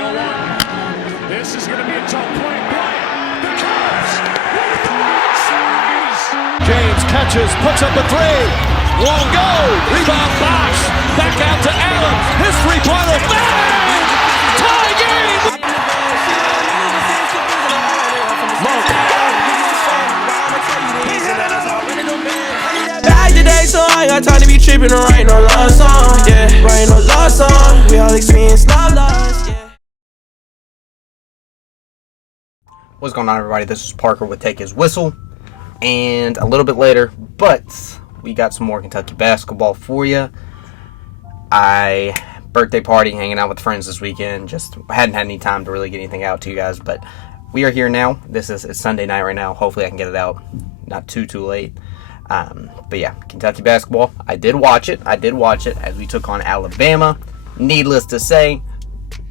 1. This is going to be a tough play. Bryant, the Cavs with the right size. James catches, puts up a three. Won't go. Rebound box. Back out to Allen. His three-pointer. Bang! Tie game! Back today, so I ain't got time to be tripping or writing no love song. Yeah, writing no love song. We all experience love loss. Yeah. What's going on, everybody? This is Parker with Take His Whistle, and a little bit later, but we got some more Kentucky basketball for you. Birthday party, hanging out with friends this weekend. Just hadn't had any time to really get anything out to you guys, but we are here now. It's Sunday night right now. Hopefully I can get it out not too late. But yeah, Kentucky basketball. I did watch it as we took on Alabama. Needless to say,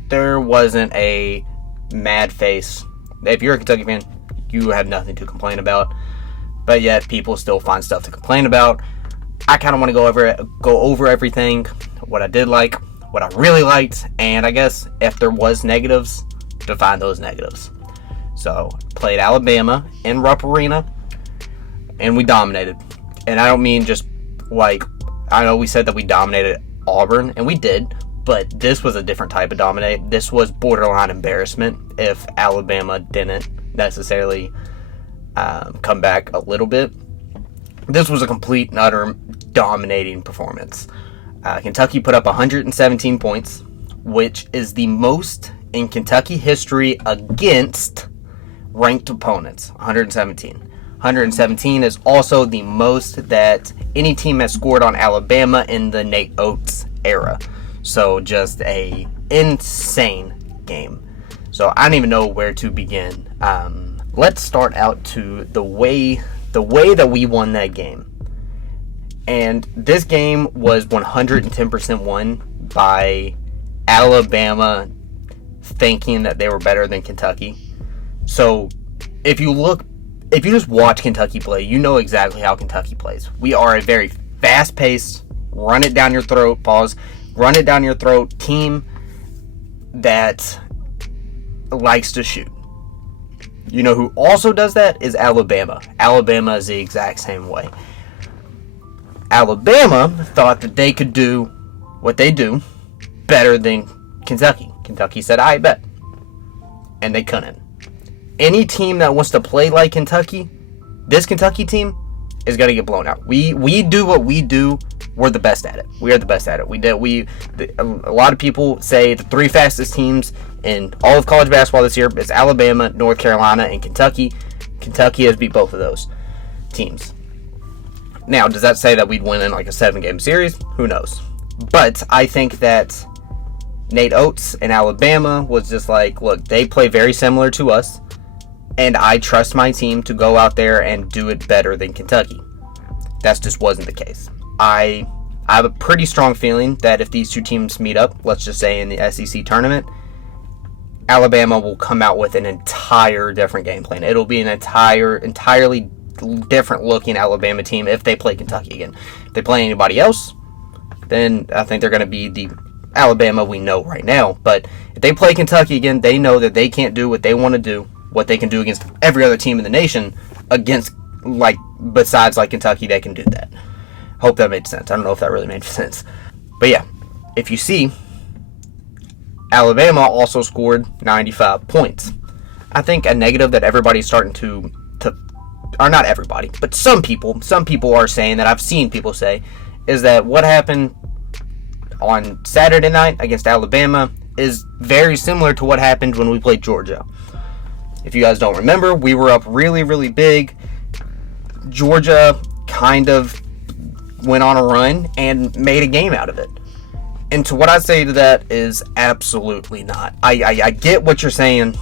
there wasn't a mad face. If you're a Kentucky fan, you have nothing to complain about. But yet, people still find stuff to complain about. I kind of want to go over everything, what I did like, what I really liked, and I guess if there was negatives, define those negatives. So, played Alabama in Rupp Arena, and we dominated. And I don't mean just like, I know we said that we dominated Auburn, and we did, but this was a different type of dominate. This was borderline embarrassment if Alabama didn't necessarily come back a little bit. This was a complete and utter dominating performance. Kentucky put up 117 points, which is the most in Kentucky history against ranked opponents. 117. 117 is also the most that any team has scored on Alabama in the Nate Oates era. So just a insane game. So I don't even know where to begin. Let's start out to the way that we won that game. And this game was 110% won by Alabama thinking that they were better than Kentucky. So if you just watch Kentucky play, you know exactly how Kentucky plays. We are a very fast-paced, run it down your throat team that likes to shoot. You know who also does that is Alabama. Alabama is the exact same way. Alabama thought that they could do what they do better than Kentucky. Kentucky said, I bet. And they couldn't. Any team that wants to play like Kentucky, this Kentucky team is going to get blown out. We do what we do. We're the best at it. We are the best at it. A lot of people say the three fastest teams in all of college basketball this year is Alabama, North Carolina, and Kentucky. Kentucky has beat both of those teams. Now, does that say that we'd win in like a 7-game series? Who knows? But I think that Nate Oates and Alabama was just like, look, they play very similar to us, and I trust my team to go out there and do it better than Kentucky. That just wasn't the case. I have a pretty strong feeling that if these two teams meet up, let's just say in the SEC tournament, Alabama will come out with an entire different game plan. It'll be an entirely different looking Alabama team if they play Kentucky again. If they play anybody else, then I think they're going to be the Alabama we know right now. But if they play Kentucky again, they know that they can't do what they want to do, what they can do against every other team in the nation besides Kentucky, they can do that. Hope that made sense. I don't know if that really made sense. But yeah, if you see, Alabama also scored 95 points. I think a negative that everybody's starting to or not everybody, but some people are saying, that I've seen people say, is that what happened on Saturday night against Alabama is very similar to what happened when we played Georgia. If you guys don't remember, we were up really, really big. Georgia kind of went on a run and made a game out of it. And to what I say to that is absolutely not. I get what you're saying,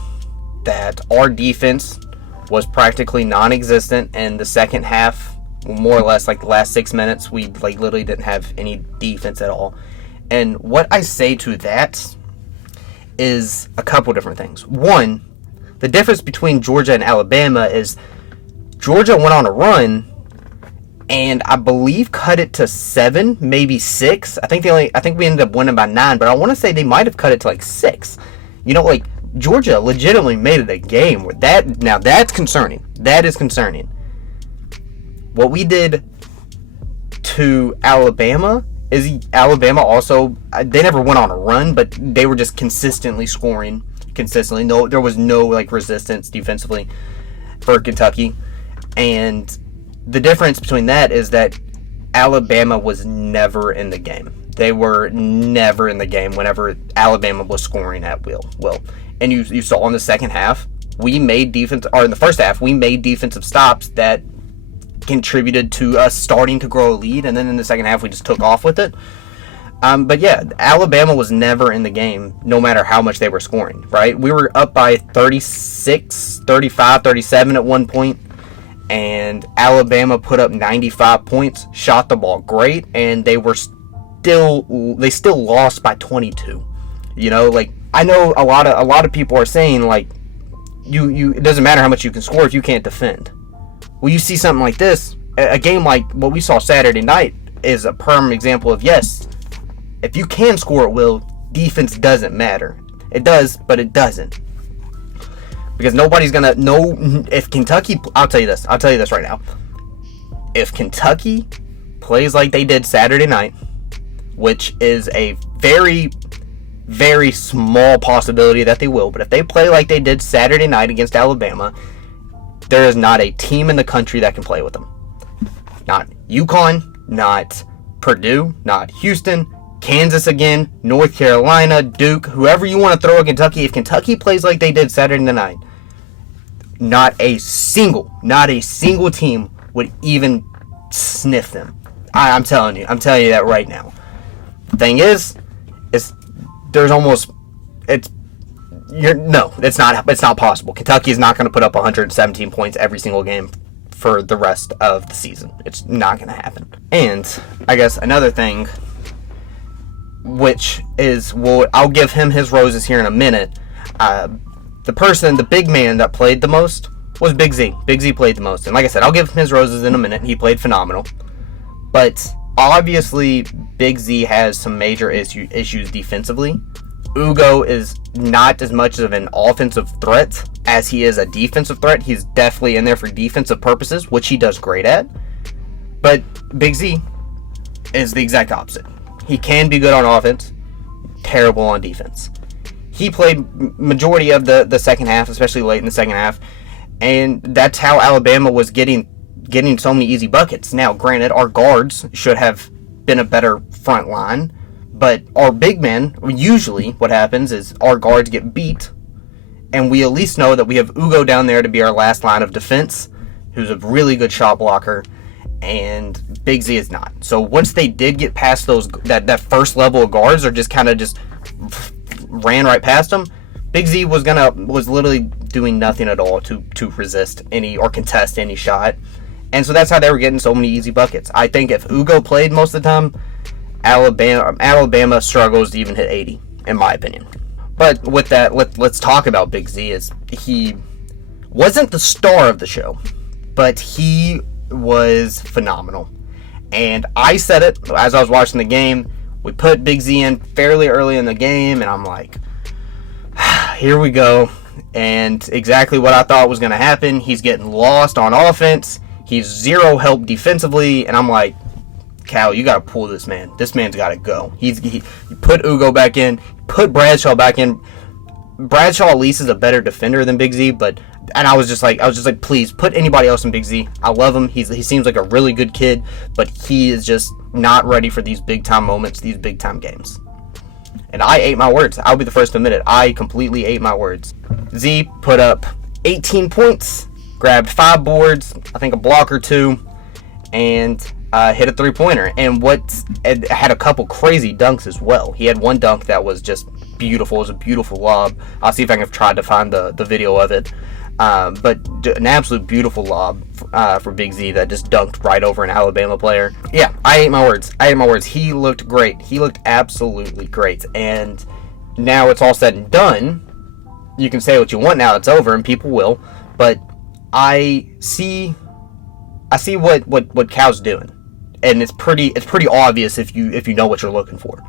that our defense was practically non-existent in the second half, more or less the last 6 minutes. We literally didn't have any defense at all. And what I say to that is a couple different things. One, the difference between Georgia and Alabama is Georgia went on a run and I believe cut it to 7, maybe 6. I think we ended up winning by 9, but I want to say they might have cut it to 6. You know, like, Georgia legitimately made it a game. Now that's concerning. That is concerning. What we did to Alabama is Alabama also, they never went on a run, but they were just consistently scoring. Consistently. No, there was no, like, resistance defensively for Kentucky. And the difference between that is that Alabama was never in the game. They were never in the game whenever Alabama was scoring at will. And you saw in the second half, in the first half, we made defensive stops that contributed to us starting to grow a lead, and then in the second half, we just took off with it. But yeah, Alabama was never in the game, no matter how much they were scoring, right? We were up by 36, 35, 37 at one point, and Alabama put up 95 points, shot the ball great, and they still lost by 22. You know, like, I know a lot of people are saying, like, it doesn't matter how much you can score if you can't defend. Well, you see something like this, a game like what we saw Saturday night is a prime example of, yes, if you can score at will, defense doesn't matter. It does, but it doesn't. Because nobody's going to know if Kentucky, I'll tell you this right now. If Kentucky plays like they did Saturday night, which is a very, very small possibility that they will, but if they play like they did Saturday night against Alabama, there is not a team in the country that can play with them. Not UConn, not Purdue, not Houston, Kansas again, North Carolina, Duke, whoever you want to throw at Kentucky. If Kentucky plays like they did Saturday night, not a single team would even sniff them. I'm telling you that right now. The thing is there's almost, it's not possible. Kentucky is not going to put up 117 points every single game for the rest of the season. It's not going to happen. And I guess another thing, which is, well, I'll give him his roses here in a minute. The big man that played the most was Big Z. Big Z played the most. And like I said, I'll give him his roses in a minute. He played phenomenal. But obviously, Big Z has some major issues defensively. Ugo is not as much of an offensive threat as he is a defensive threat. He's definitely in there for defensive purposes, which he does great at. But Big Z is the exact opposite. He can be good on offense, terrible on defense. He played majority of the second half, especially late in the second half, and that's how Alabama was getting so many easy buckets. Now, granted, our guards should have been a better front line, but our big men, usually what happens is our guards get beat, and we at least know that we have Ugo down there to be our last line of defense, who's a really good shot blocker, and Big Z is not. So once they did get past that first level of guards, or just kind of just ran right past them, Big Z was literally doing nothing at all to resist any or contest any shot. And so that's how they were getting so many easy buckets. I think if Ugo played most of the time, Alabama struggles to even hit 80, in my opinion. But with that, let's talk about Big Z. He wasn't the star of the show, but he was phenomenal. And I said it as I was watching the game. We put Big Z in fairly early in the game, and I'm like, here we go. And exactly what I thought was going to happen. He's getting lost on offense. He's zero help defensively, and I'm like, Cal, you got to pull this man. This man's got to go. He put Ugo back in, put Bradshaw back in. Bradshaw at least is a better defender than Big Z, and I was just like, please put anybody else in Big Z. I love him. He seems like a really good kid, but he is just not ready for these big time moments, these big time games. And I ate my words. I'll be the first to admit it. I completely ate my words. Z put up 18 points, grabbed 5 boards, I think a block or 2, and hit a 3-pointer. And had a couple crazy dunks as well. He had one dunk that was just beautiful. It was a beautiful lob. I'll see if I can try to find the video of it. But an absolute beautiful lob for Big Z that just dunked right over an Alabama player. Yeah, I ate my words. He looked great. He looked absolutely great. And now it's all said and done. You can say what you want now. It's over, and people will. But I see what Cal's doing, and it's pretty obvious if you know what you're looking for.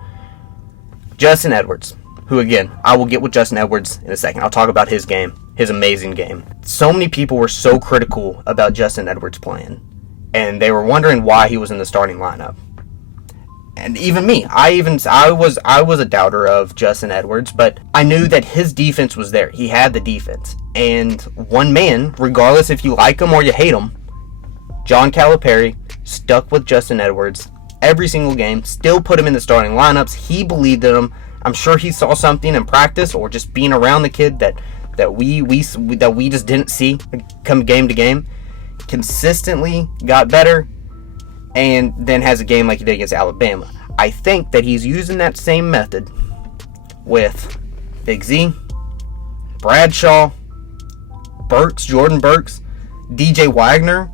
Justin Edwards, who, again, I will get with Justin Edwards in a second. I'll talk about his game, his amazing game. So many people were so critical about Justin Edwards playing, and they were wondering why he was in the starting lineup. And even me, I was a doubter of Justin Edwards, but I knew that his defense was there. He had the defense. And one man, regardless if you like him or you hate him, John Calipari, stuck with Justin Edwards every single game, still put him in the starting lineups. He believed in him. I'm sure he saw something in practice or just being around the kid that we just didn't see come game to game. Consistently got better, and then has a game like he did against Alabama. I think that he's using that same method with Big Z, Bradshaw, Jordan Burks, DJ Wagner.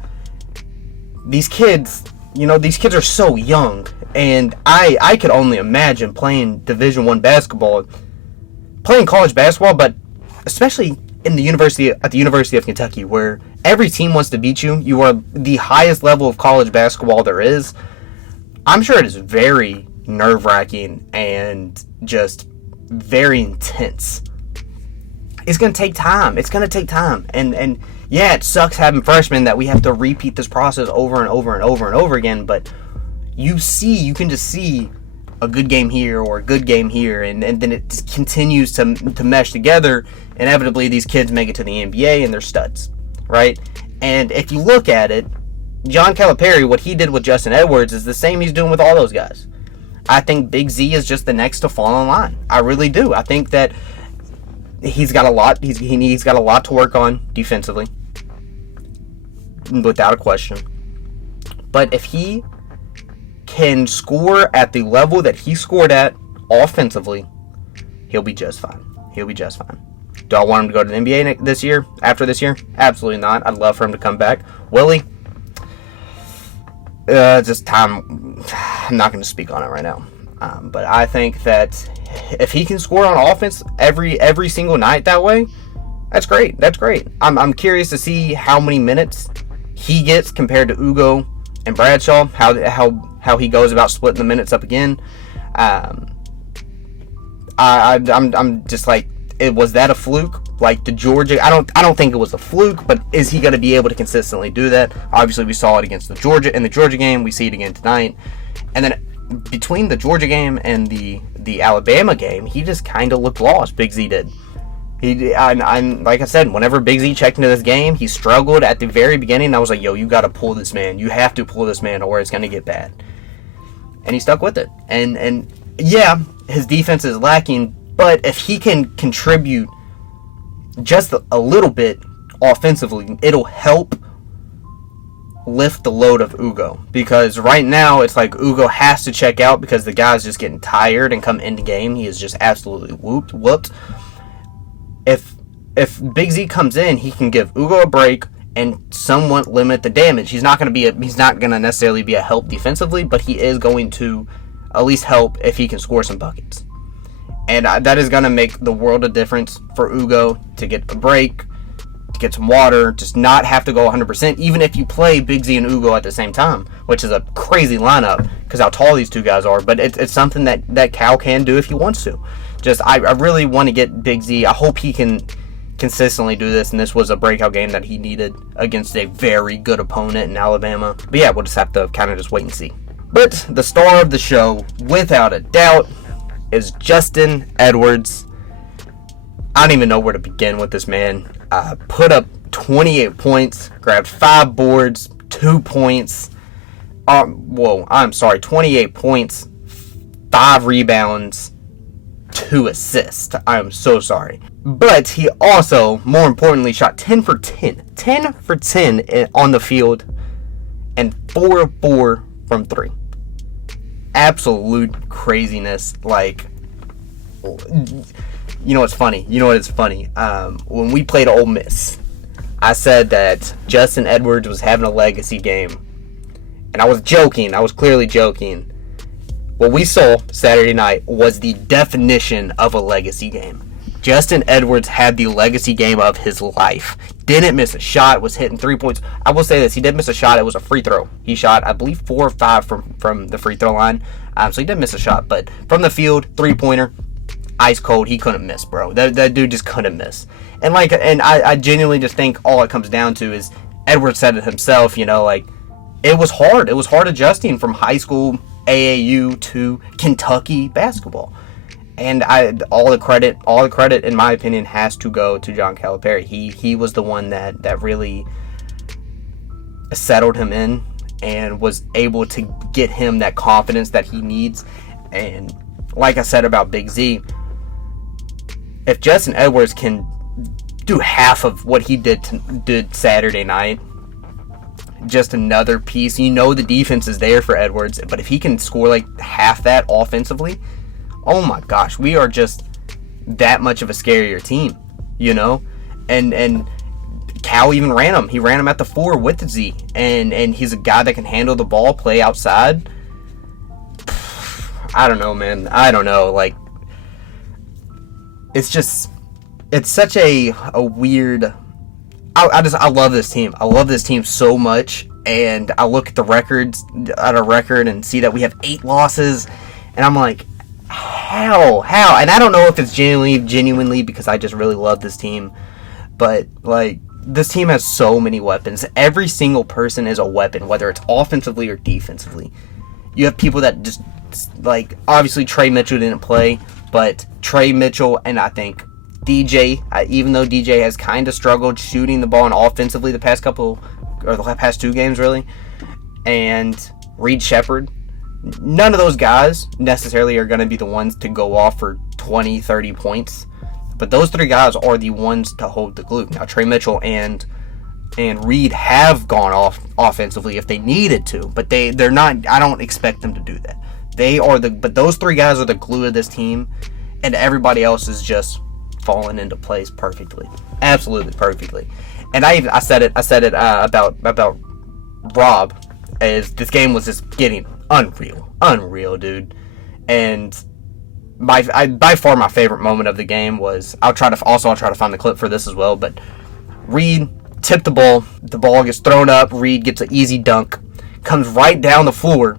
These kids are so young, and I could only imagine playing Division I basketball, playing college basketball, but especially at the University of Kentucky, where every team wants to beat you. You are the highest level of college basketball there is. I'm sure it is very nerve-wracking and just very intense. It's going to take time. And yeah, it sucks having freshmen that we have to repeat this process over and over and over and over again, but you can just see a good game here or a good game here, and then it just continues to mesh together. Inevitably, these kids make it to the NBA and they're studs, right? And if you look at it, John Calipari, what he did with Justin Edwards is the same he's doing with all those guys. I think Big Z is just the next to fall in line. I really do. I think that he's got a lot. He's got a lot to work on defensively, without a question. But if he can score at the level that he scored at offensively, he'll be just fine. Do I want him to go to the NBA this year? After this year? Absolutely not. I'd love for him to come back. Will he? Just time. I'm not going to speak on it right now. But I think that if he can score on offense every single night that way, that's great. I'm curious to see how many minutes he gets compared to Ugo and Bradshaw. How he goes about splitting the minutes up again. I'm just like, was that a fluke? Like the Georgia, I don't think it was a fluke, but is he going to be able to consistently do that? Obviously, we saw it against the Georgia game. We see it again tonight, and then between the Georgia game and the Alabama game, he just kind of looked lost. Big Z did. I'm like I said, whenever Big Z checked into this game, he struggled at the very beginning. I was like, yo, you got to pull this man. You have to pull this man, or it's going to get bad. And he stuck with it. And yeah, his defense is lacking, but if he can contribute just a little bit offensively, it'll help lift the load of Ugo. Because right now, it's like Ugo has to check out because the guy's just getting tired and come into game. He is just absolutely whooped. If Big Z comes in, he can give Ugo a break and somewhat limit the damage. He's not going to necessarily be a help defensively, but he is going to at least help if he can score some buckets. And that is going to make the world of difference for Ugo to get a break, to get some water, just not have to go 100%, even if you play Big Z and Ugo at the same time, which is a crazy lineup because how tall these two guys are. But it's something that Cal can do if he wants to. I really want to get Big Z. I hope he can consistently do this, and this was a breakout game that he needed against a very good opponent in Alabama. But yeah, we'll just have to kind of just wait and see. But the star of the show, without a doubt, is Justin Edwards. I don't even know where to begin with this man. Put up 28 points, grabbed 5 boards, 2 points. 28 points, 5 rebounds, 2 assists. I'm so sorry. But he also, more importantly, shot 10 for 10. 10 for 10 on the field and 4 of 4 from 3. Absolute craziness. Like, you know what's funny? When we played Ole Miss, I said that Justin Edwards was having a legacy game. And I was joking. I was clearly joking. What we saw Saturday night was the definition of a legacy game. Justin Edwards had the legacy game of his life. Didn't miss a shot, was hitting 3 points. I will say this, he did miss a shot. It was a free throw. He shot, I believe, 4 or 5 from the free throw line. So he didn't miss a shot. But from the field, 3-pointer, ice cold. He couldn't miss, bro. That dude just couldn't miss. And I genuinely just think all it comes down to is Edwards said it himself. It was hard. It was hard adjusting from high school AAU to Kentucky basketball. And all the credit, in my opinion, has to go to John Calipari. He was the one that really settled him in and was able to get him that confidence that he needs. And like I said about Big Z, if Justin Edwards can do half of what he did Saturday night, just another piece. The defense is there for Edwards, but if he can score like half that offensively, oh my gosh, we are just that much of a scarier team, And Cal even ran him. He ran him at the 4 with the Z, and he's a guy that can handle the ball, play outside. I don't know, man. I don't know. It's such a weird. I love this team. I love this team so much, and I look at our record, and see that we have 8 losses, and I'm like, how? And I don't know if it's genuinely because I just really love this team, but this team has so many weapons. Every single person is a weapon, whether it's offensively or defensively. You have people that just obviously Trey Mitchell didn't play, but Trey Mitchell and I think DJ, even though DJ has kind of struggled shooting the ball and offensively the past 2 games really, and Reed Shepherd, none of those guys necessarily are going to be the ones to go off for 20, 30 points, but those 3 guys are the ones to hold the glue. Now Trey Mitchell and Reed have gone off offensively if they needed to, but they're not. I don't expect them to do that. But those 3 guys are the glue of this team, and everybody else is just falling into place perfectly, absolutely perfectly. And I said it about Rob, as this game was just getting unreal, dude. And by far my favorite moment of the game was I'll try to find the clip for this as well. But Reed tipped the ball gets thrown up. Reed gets an easy dunk, comes right down the floor.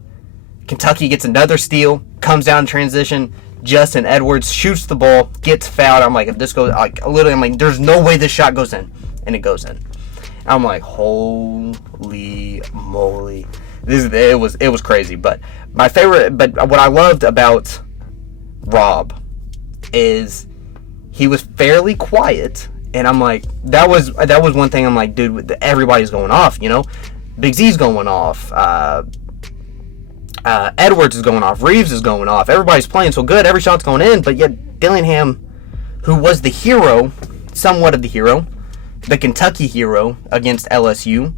Kentucky gets another steal, comes down in transition. Justin Edwards shoots the ball, gets fouled. I'm like, if this goes, there's no way this shot goes in, and it goes in. I'm like, holy moly, it was crazy. But what I loved about Rob is he was fairly quiet, and I'm like, that was one thing. I'm like, dude, everybody's going off, Big Z's going off. Edwards is going off. Reeves is going off. Everybody's playing so good. Every shot's going in. But yet Dillingham, who was the hero, somewhat of the hero, the Kentucky hero against LSU,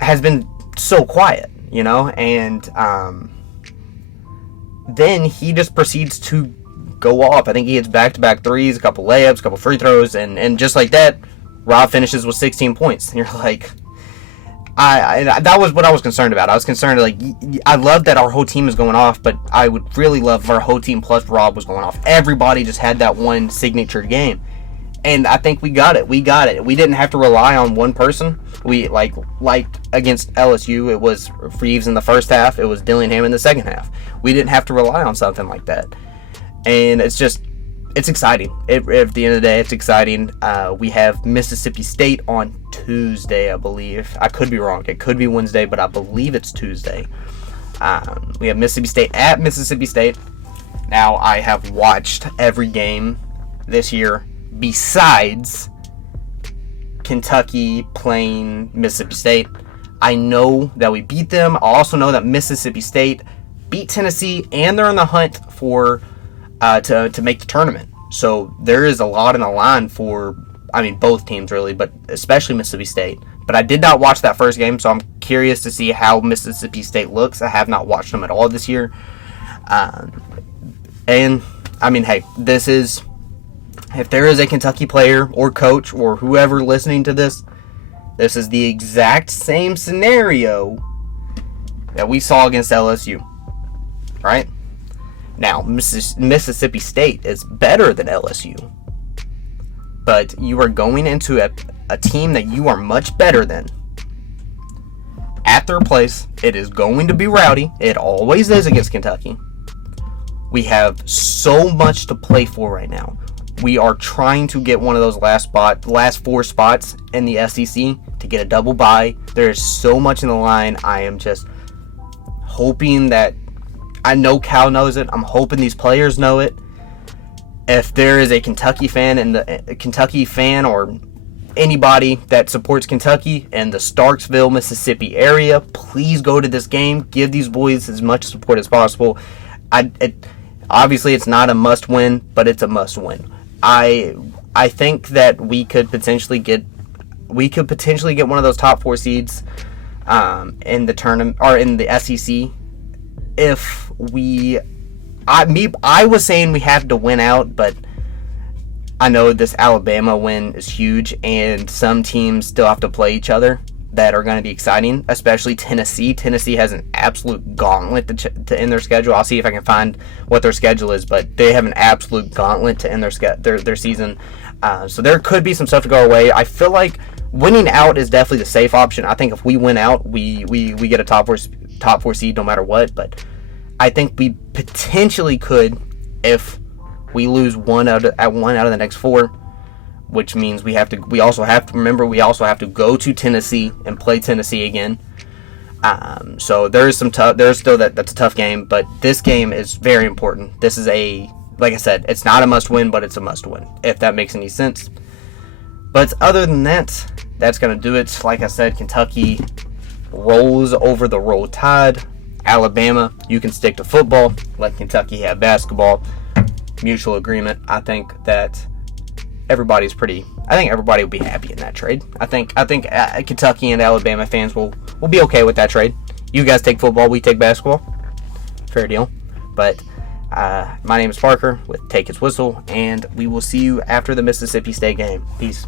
has been so quiet, And then he just proceeds to go off. I think he hits back-to-back threes, a couple layups, a couple free throws, and just like that, Rob finishes with 16 points. And you're like, that was what I was concerned about. I was concerned, I love that our whole team is going off, but I would really love if our whole team plus Rob was going off. Everybody just had that one signature game. And I think we got it. We didn't have to rely on one person. We, like against LSU, it was Reeves in the first half. It was Dillingham in the second half. We didn't have to rely on something like that. And it's exciting. At the end of the day, it's exciting. We have Mississippi State on Tuesday, I believe. I could be wrong. It could be Wednesday, but I believe it's Tuesday. We have Mississippi State at Mississippi State. Now, I have watched every game this year besides Kentucky playing Mississippi State. I know that we beat them. I also know that Mississippi State beat Tennessee, and they're in the hunt for to make the tournament. So there is a lot in the line for, both teams really, but especially Mississippi State. But I did not watch that first game, so I'm curious to see how Mississippi State looks. I have not watched them at all this year. Hey, this is, if there is a Kentucky player or coach or whoever listening to this, this is the exact same scenario that we saw against LSU, right? Now, Mississippi State is better than LSU, but you are going into a team that you are much better than. At their place, it is going to be rowdy. It always is against Kentucky. We have so much to play for right now. We are trying to get one of those last 4 spots in the SEC to get a double bye. There is so much in the line. I am just hoping that, I know Cal knows it. I'm hoping these players know it. If there is a Kentucky fan or anybody that supports Kentucky in the Starksville, Mississippi area, please go to this game. Give these boys as much support as possible. Obviously, it's not a must-win, but it's a must-win. I think that we could potentially get one of those top 4 seeds in the tournament or in the SEC if I was saying we have to win out, but I know this Alabama win is huge, and some teams still have to play each other that are going to be exciting, especially Tennessee. Tennessee has an absolute gauntlet to end their schedule. I'll see if I can find what their schedule is, but they have an absolute gauntlet to end their season. So there could be some stuff to go away. I feel like winning out is definitely the safe option. I think if we win out, we get a top four seed no matter what. But I think we potentially could if we lose one out of the next 4. Which means we also have to go to Tennessee and play Tennessee again. So that's a tough game, but this game is very important. This is like I said, it's not a must-win, but it's a must-win, if that makes any sense. But other than that, that's going to do it. Like I said, Kentucky rolls over the Roll Tide. Alabama, you can stick to football. Let Kentucky have basketball. Mutual agreement. I think everybody will be happy in that trade. I think Kentucky and Alabama fans will be okay with that trade. You guys take football, we take basketball. Fair deal. But my name is Parker with Take His Whistle, and we will see you after the Mississippi State game. Peace.